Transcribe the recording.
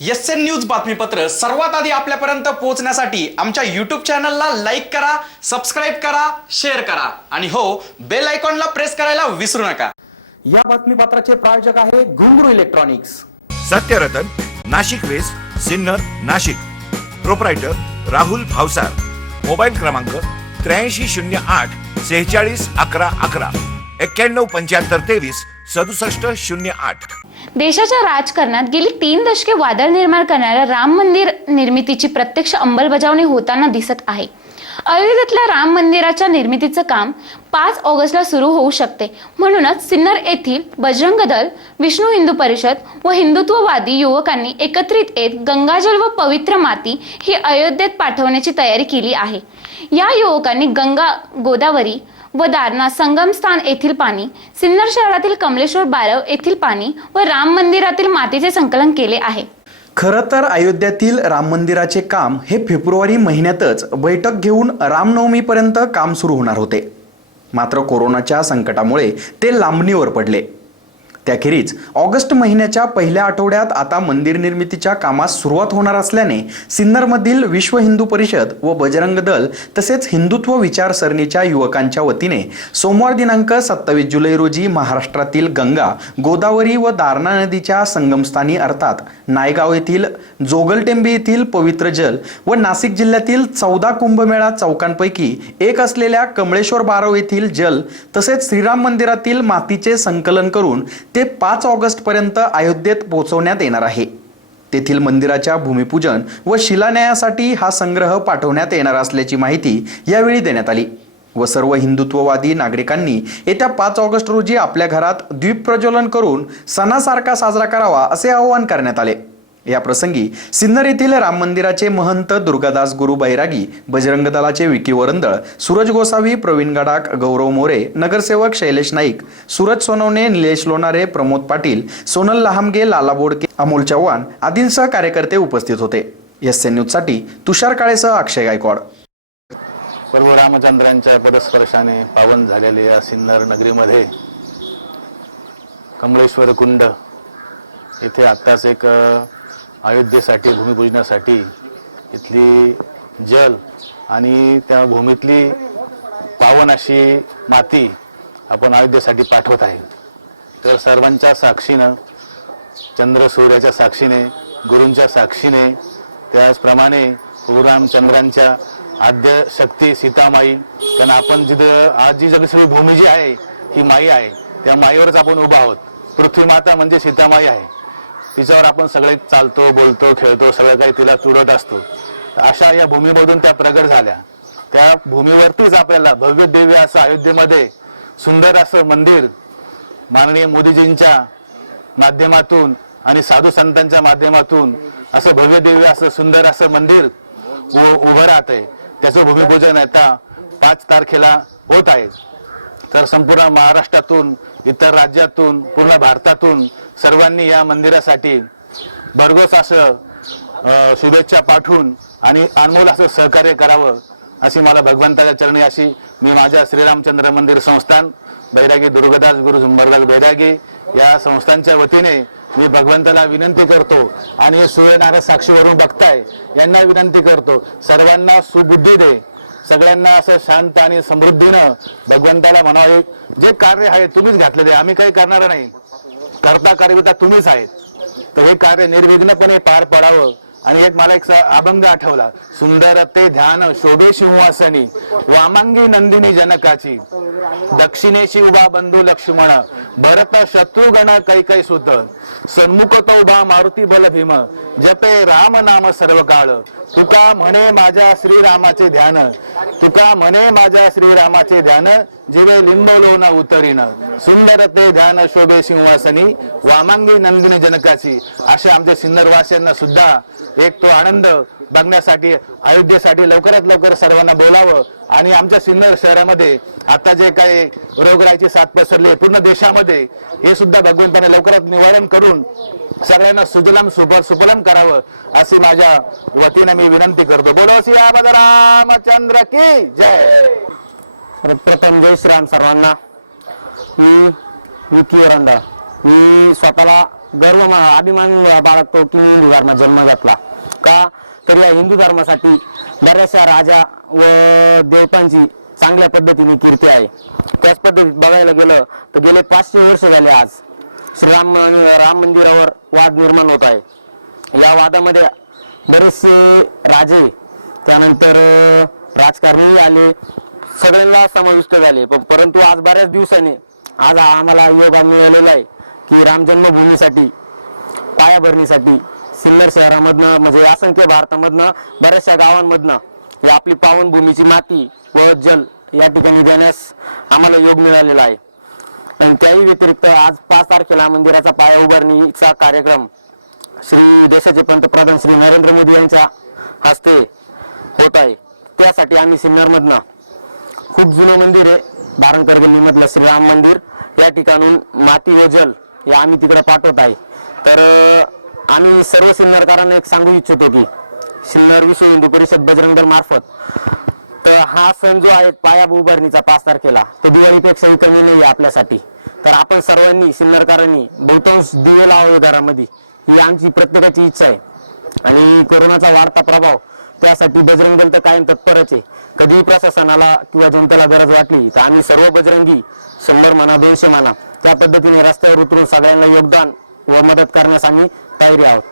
SN news बातमीपत्र सर्वात आधी आपल्यापर्यंत पोहोचण्यासाठी आमच्या यूट्यूब चॅनलला लाईक करा, सबस्क्राईब करा, शेअर करा आणि हो, बेल आयकॉनला प्रेस करायला विसरू नका। या बातमीपत्राचे प्रायोजक आहे Ghungru electronics. Satyaratan, Nashik west, Sinnar, Nashik. Proprietor Rahul Bhavsar. Mobile क्रमांक 8308 46 11 11 91 75 23 67 08। देशाच्या राजकारणात गेली 3 दशके वादळ निर्माण करणाऱ्या राम मंदिर निर्मितीची प्रत्यक्ष अंमलबजावणी होताना दिसत आहे। अयोध्येतल्या राम मंदिराच्या निर्मितीचं काम 5 ऑगस्टला सुरू होऊ शकते। म्हणूनच सिन्नर येथील बजरंग दल, विष्णू हिंदू परिषद व हिंदुत्ववादी युवकांनी एकत्रित येत गंगाजल व पवित्र माती ही अयोध्येत पाठवण्याची तयारी केली आहे। या युवकांनी गंगा, गोदावरी व दारणा संगमस्थान येथील पाणी, सिन्नर शहरातील कमलेश्वर बारव येथील पाणी व राम मंदिरातील मातीचे संकलन केले आहे। खरं तर अयोध्यातील राम मंदिराचे काम हे फेब्रुवारी महिन्यातच बैठक घेऊन रामनवमीपर्यंत काम सुरू होणार होते। मात्र कोरोनाच्या संकटामुळे ते लांबणीवर पडले। त्याखेरीज ऑगस्ट महिन्याच्या पहिल्या आठवड्यात आता मंदिर निर्मितीच्या कामास सुरुवात होणार असल्याने सिन्नरमधील विश्व हिंदू परिषद व बजरंग दल तसेच हिंदुत्व विचारसरणीच्या युवकांच्या वतीने सोमवार दिनांक 27 जुलै रोजी महाराष्ट्रातील गंगा, गोदावरी व दारणा नदीच्या संगमस्थानी अर्थात नायगाव येथील जोगलटेंबे येथील पवित्र जल व नाशिक जिल्ह्यातील 14 कुंभमेळा चौकांपैकी एक असलेल्या कमळेश्वर बारव येथील जल तसेच श्रीराम मंदिरातील मातीचे संकलन करून ते 5 ऑगस्ट पर्यंत अयोध्येत पोहोचवण्यात येणार आहे। तेथील मंदिराच्या भूमिपूजन व शिलान्यायासाठी हा संग्रह पाठवण्यात येणार असल्याची माहिती यावेळी देण्यात आली व सर्व हिंदुत्ववादी नागरिकांनी येत्या 5 ऑगस्ट रोजी आपल्या घरात दीप प्रज्वलन करून सणासारखा साजरा करावा असे आवाहन करण्यात आले। या प्रसंगी सिन्नर येथील राम मंदिराचे महंत दुर्गादास गुरु बैरागी, बजरंग दलाचे विकी वरंदळ, सूरज गोसावी, प्रवीण गडाख, गौरव मोरे, नगरसेवक शैलेश नाईक, सूरज सोनवणे, निलेश लोणारे, प्रमोद पाटील, सोनल लहामगे, लाला बोडके, अमोल चव्हाण आदींसह कार्यकर्ते उपस्थित होते। एसएन न्यूज साठी तुषार काळेसह अक्षय गायकवाड। प्रभू रामचंद्रांच्या पदस्पर्शाने पावन झालेल्या या सिन्नर नगरीमध्ये कमळेश्वर कुंड येथे आत्ताच एक अयोध्येसाठी भूमिपूजनासाठी इथली जल आणि त्या भूमीतली पावन अशी माती आपण अयोध्येसाठी पाठवत आहे। तर सर्वांच्या साक्षीनं, चंद्र सूर्याच्या साक्षीने, गुरूंच्या साक्षीने, त्याचप्रमाणे प्रभू रामचंद्रांच्या आद्य शक्ती सीतामाई, कारण आपण जिथं आज जी सगळी भूमी जी आहे ही माई आहे, त्या माईवरच आपण उभा आहोत। पृथ्वी माता म्हणजे सीतामाई आहे, तिच्यावर आपण सगळे चालतो, बोलतो, खेळतो, सगळं काही तिला तुडवत असतो। अशा या भूमीमधून त्या प्रगट झाल्या। त्या भूमीवरतीच आपल्याला भव्य दिव्य असं अयोध्येमध्ये सुंदर असं मंदिर माननीय मोदीजींच्या माध्यमातून आणि साधू संतांच्या माध्यमातून असं भव्य दिव्य असं सुंदर असं मंदिर उभं राहत आहे। त्याचं भूमिपूजन आता 5 तारखेला होत आहे। तर संपूर्ण महाराष्ट्रातून, इतर राज्यातून, पूर्ण भारतातून सर्वांनी या मंदिरासाठी भरघोस असं शुभेच्छा पाठवून आणि अनमोल असं सहकार्य करावं अशी मला भगवंताच्या चरणी अशी मी माझ्या श्रीरामचंद्र मंदिर संस्थान बैरागी दुर्गादास गुरु झुंबरदास बैरागी या संस्थांच्या वतीने मी भगवंताला विनंती करतो आणि हे सूर्यनारायण साक्षीवरून बघताय यांना विनंती करतो, सर्वांना सुबुद्धी दे, सगळ्यांना असं शांत आणि समृद्धीनं भगवंताला म्हणावं, जे कार्य आहे तुम्हीच घातलेले, आम्ही काही करणार नाही, करता करविता तुम्हीच आहेत, तर हे कार्य निर्विघ्नपणे पार पडावं। आणि एक मला एक अभंग आठवला, सुंदर ते ध्यान शोभे सिंहासनी, वामांगी नंदिनी जनकाची, दक्षिणेशी उभा बंधू लक्ष्मण, भरत शत्रुघ्न कैकई सुत, सन्मुख तो उभा मारुती बल भीम, जपे राम नाम सर्व काळ, तुका म्हणे माझ्या श्रीरामाचे ध्यान, तुका म्हणे माझ्या श्रीरामाचे ध्यान, जीवे लिंबवलो न उतरीन, सुंदर ते ध्यान शोभे सिंहासनी, वामांगी नंदिनी जनकाची। अशा आमच्या सिन्नरवासियांना सुद्धा एक तो आनंद बघण्यासाठी अयोध्येसाठी लवकरात लवकर सर्वांना बोलावं आणि आमच्या सिन्नर शहरामध्ये आता जे काही रोगराईची साथ पसरली पूर्ण देशामध्ये, हे सुद्धा भगवंताने लवकरात निवारण करून सगळ्यांना सुजलाम सुफलम करावं अशी माझ्या वतीने मी विनंती करतो। बोलो सिया रामचंद्र की जय। सर्वप्रथम जय श्रीराम सर्वांना। मी विकी वरंदळ, मी स्वतःला अभिमान बाळगतो की मी हिंदू धर्मात जन्म घेतला. का तर या हिंदू धर्मासाठी बऱ्याचशा राजा व देवतांची चांगल्या पद्धतीने कीर्ती आहे. त्याच पद्धतीत बघायला गेलं तर गेले 500 वर्ष झाले आज राम मंदिरावर वाद निर्माण होत आहे. या वादामध्ये बरेचसे राजे त्यानंतर राजकारणी आले, सगळ्यांना समाविष्ट झाले. परंतु आज बऱ्याच दिवसाने आज आम्हाला योग मिळालेला आहे की राम जन्मभूमीसाठी पायाभरणीसाठी सिन्नर शहरामधनं म्हणजे असंख्य भारतामधनं बऱ्याचशा गावांमधनं ही आपली पावनभूमीची माती व जल या ठिकाणी देण्यास आम्हाला योग मिळालेला आहे. आणि त्याही व्यतिरिक्त आज 5 तारखेला मंदिराचा पाया उभारणीचा कार्यक्रम श्री देशाचे पंतप्रधान श्री नरेंद्र मोदी यांच्या हस्ते होत आहे. त्यासाठी आम्ही सिन्नरमधनं खूप जुनं मंदिर आहे धारणकर गल्लीमधलं श्रीराम मंदिर, या ठिकाणून माती व जल हे आम्ही तिकडं पाठवत आहे. तर आम्ही सर्व सिन्नरकरांना एक सांगू इच्छितो की सिन्नर विश्व हिंदू परिषद बजरंग दल मार्फत तर हा सण जो आहे पाया उभारणीचा 5 तारखेला तो दिवाळीपेक्षाही कमी नाही आहे आपल्यासाठी. तर आपण सर्वांनी सिन्नरकरांनी बहुतांश दिवे लावावे घरामध्ये, ही आमची प्रत्येकाची इच्छा आहे. आणि कोरोनाचा वाढता प्रभाव त्यासाठी बजरंग दल तर कायम तत्परच आहे. कधीही प्रशासनाला किंवा जनतेला गरज वाटली तर आम्ही सर्व बजरंगी 100 म्हणा 200 म्हणा त्या पद्धतीने रस्त्यावर उतरून सगळ्यांना योगदान व मदत करण्यास आम्ही तयारी आहोत.